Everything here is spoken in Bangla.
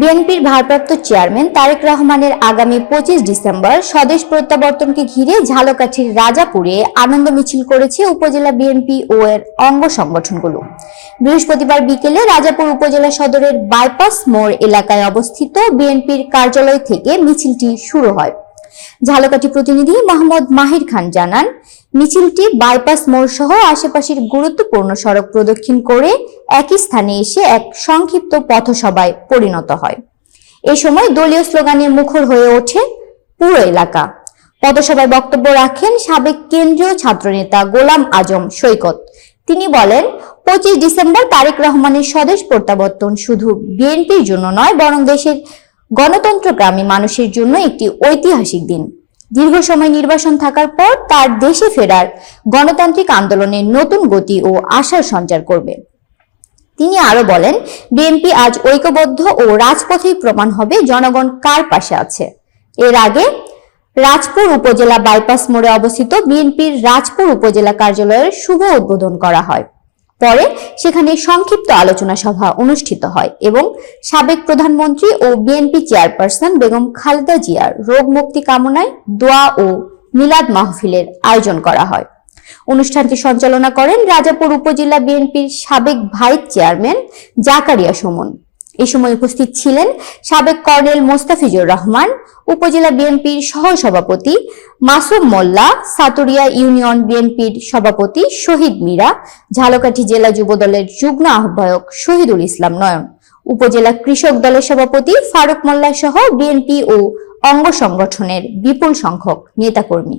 বিএনপির ভারপ্রাপ্ত চেয়ারম্যান তারেক রহমানের আগামী 25 ডিসেম্বর স্বদেশ প্রত্যাবর্তনকে ঘিরে ঝালকাঠির রাজাপুরে আনন্দ মিছিল করেছে উপজেলা বিএনপি ও এর অঙ্গ সংগঠনগুলো। বৃহস্পতিবার বিকেলে রাজাপুর উপজেলা সদরের বাইপাস মোড় এলাকায় অবস্থিত বিএনপির কার্যালয় থেকে মিছিলটি শুরু হয়। ঝালকাঠি প্রতিনিধি মোহাম্মদ মাহির খান জানান, মিছিলটি বাইপাস মোড় সহ আশেপাশের গুরুত্বপূর্ণ সড়ক প্রদক্ষিণ করে একই স্থানে এসে এক সংক্ষিপ্ত পথসভায় পরিণত হয়। এ সময় দলীয় স্লোগানে মুখর হয়ে ওঠে পুরো এলাকা। পথসভায় বক্তব্য রাখেন সাবেক কেন্দ্রীয় ছাত্রনেতা গোলাম আজম সৈকত। তিনি বলেন, 25 ডিসেম্বর তারেক রহমানের স্বদেশ প্রত্যাবর্তন শুধু বিএনপির জন্য নয়, বরং দেশের গণতন্ত্রকামী মানুষের জন্য একটি ঐতিহাসিক দিন। দীর্ঘ সময় নির্বাসন থাকার পর তার দেশে ফেরার গণতান্ত্রিক আন্দোলনের নতুন গতি ও আশার সঞ্চার করবে। তিনি আরো বলেন, বিএনপি আজ ঐক্যবদ্ধ ও রাজপথেই প্রমাণ হবে জনগণ কার পাশে আছে। এর আগে রাজপুর উপজেলা বাইপাস মোড়ে অবস্থিত বিএনপির রাজপুর উপজেলা কার্যালয়ের শুভ উদ্বোধন করা হয়। পরে সেখানে সংক্ষিপ্ত আলোচনা সভা অনুষ্ঠিত হয় এবং সাবেক প্রধানমন্ত্রী ও বিএনপি চেয়ারপারসন বেগম খালেদা জিয়ার রোগ মুক্তি কামনায় দোয়া ও মিলাদ মাহফিলের আয়োজন করা হয়। অনুষ্ঠানটি সঞ্চালনা করেন রাজাপুর উপজেলা বিএনপির সাবেক ভাইস চেয়ারম্যান জাকারিয়া সুমন। এ সময় উপস্থিত ছিলেন সাবেক কর্নেল মোস্তাফিজুর রহমান, উপজেলা বিএনপির সহ সভাপতি মাসুম মোল্লা, সাতুরিয়া ইউনিয়ন বিএনপির সভাপতি শহীদ মীরা, ঝালকাঠি জেলা যুবদলের যুগ্ম আহ্বায়ক শহীদুল ইসলাম নয়ন, উপজেলা কৃষক দলের সভাপতি ফারুক মোল্লা সহ বিএনপি ও অঙ্গ সংগঠনের বিপুল সংখ্যক নেতাকর্মী।